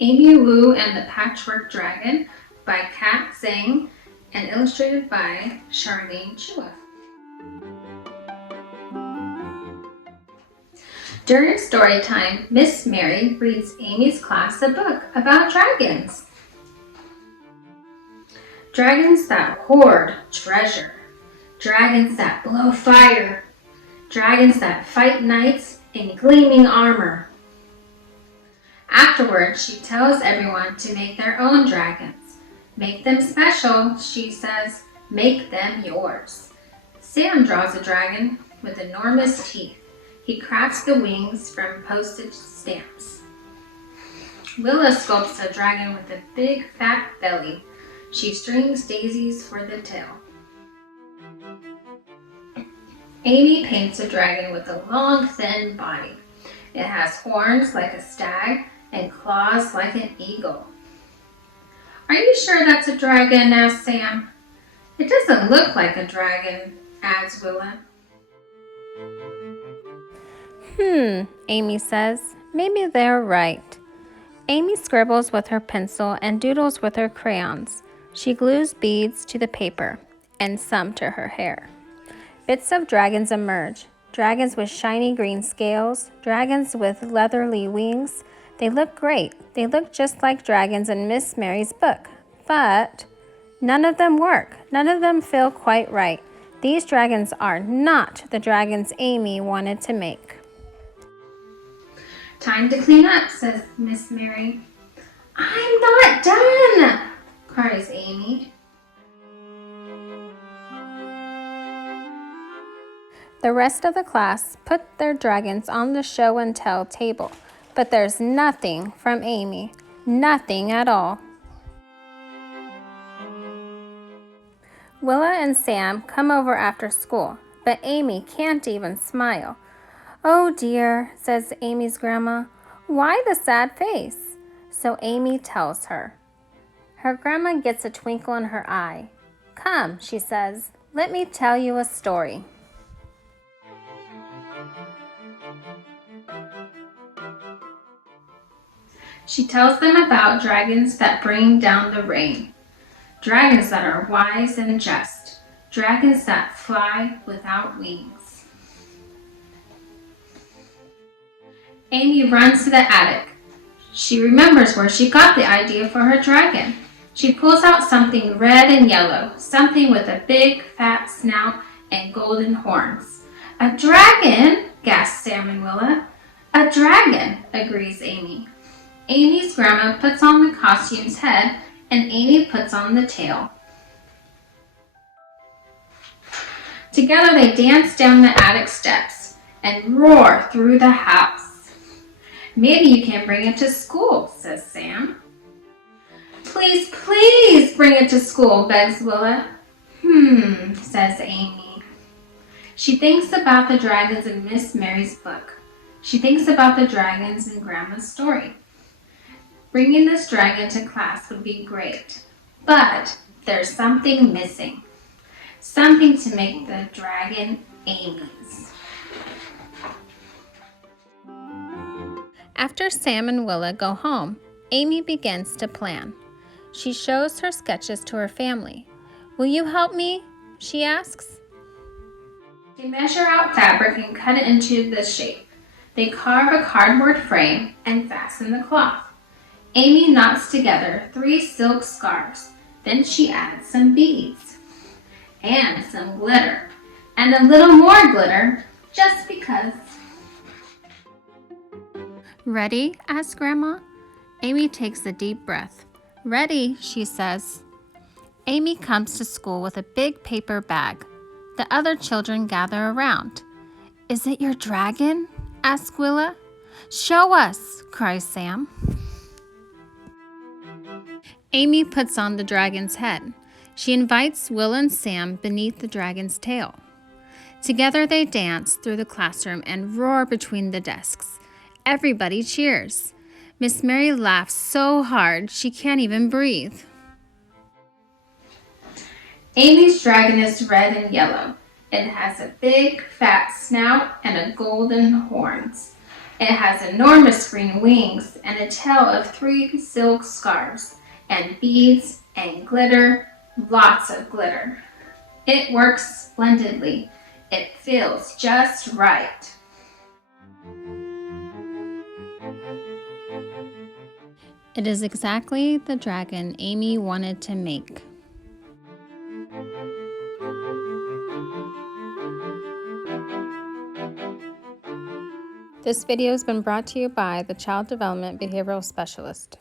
Amy Wu and the Patchwork Dragon by Kat Zhang and illustrated by Charlene Chua. During story time, Miss Mary reads Amy's class a book about dragons. Dragons that hoard treasure. Dragons that blow fire. Dragons that fight knights in gleaming armor. Afterwards, she tells everyone to make their own dragons. Make them special, she says. Make them yours. Sam draws a dragon with enormous teeth. He crafts the wings from postage stamps. Willa sculpts a dragon with a big fat belly. She strings daisies for the tail. Amy paints a dragon with a long, thin body. It has horns like a stag and claws like an eagle. Are you sure that's a dragon? Asked Sam. It doesn't look like a dragon, adds Willa. Amy says. Maybe they're right. Amy scribbles with her pencil and doodles with her crayons. She glues beads to the paper and some to her hair. Bits of dragons emerge. Dragons with shiny green scales, dragons with leathery wings. They look great. They look just like dragons in Miss Mary's book. But none of them work. None of them feel quite right. These dragons are not the dragons Amy wanted to make. Time to clean up, says Miss Mary. I'm not done, cries Amy. The rest of the class put their dragons on the show and tell table, but there's nothing from Amy. Nothing at all. Willa and Sam come over after school, but Amy can't even smile. Oh dear, says Amy's grandma. Why the sad face? So Amy tells her. Her grandma gets a twinkle in her eye. Come, she says, let me tell you a story. She tells them about dragons that bring down the rain. Dragons that are wise and just. Dragons that fly without wings. Amy runs to the attic. She remembers where she got the idea for her dragon. She pulls out something red and yellow, something with a big fat snout and golden horns. A dragon, gasps Sam and Willa. A dragon, agrees Amy. Amy's grandma puts on the costume's head and Amy puts on the tail. Together they dance down the attic steps and roar through the house. Maybe you can bring it to school, says Sam. Please, please bring it to school, begs Willa. Says Amy. She thinks about the dragons in Miss Mary's book. She thinks about the dragons in Grandma's story. Bringing this dragon to class would be great, but there's something missing. Something to make the dragon Amy's. After Sam and Willa go home, Amy begins to plan. She shows her sketches to her family. Will you help me? She asks. They measure out fabric and cut it into the shape. They carve a cardboard frame and fasten the cloth. Amy knots together 3 silk scarves. Then she adds some beads and some glitter and a little more glitter just because. Ready? asks Grandma. Amy takes a deep breath. Ready, she says. Amy comes to school with a big paper bag. The other children gather around. Is it your dragon? asks Willa. Show us, cries Sam. Amy puts on the dragon's head. She invites Will and Sam beneath the dragon's tail. Together they dance through the classroom and roar between the desks. Everybody cheers. Miss Mary laughs so hard she can't even breathe. Amy's dragon is red and yellow. It has a big, fat snout and golden horns. It has enormous green wings and a tail of 3 silk scarves, and beads and glitter, lots of glitter. It works splendidly. It feels just right. It is exactly the dragon Amy wanted to make. This video has been brought to you by the Child Development Behavioral Specialist.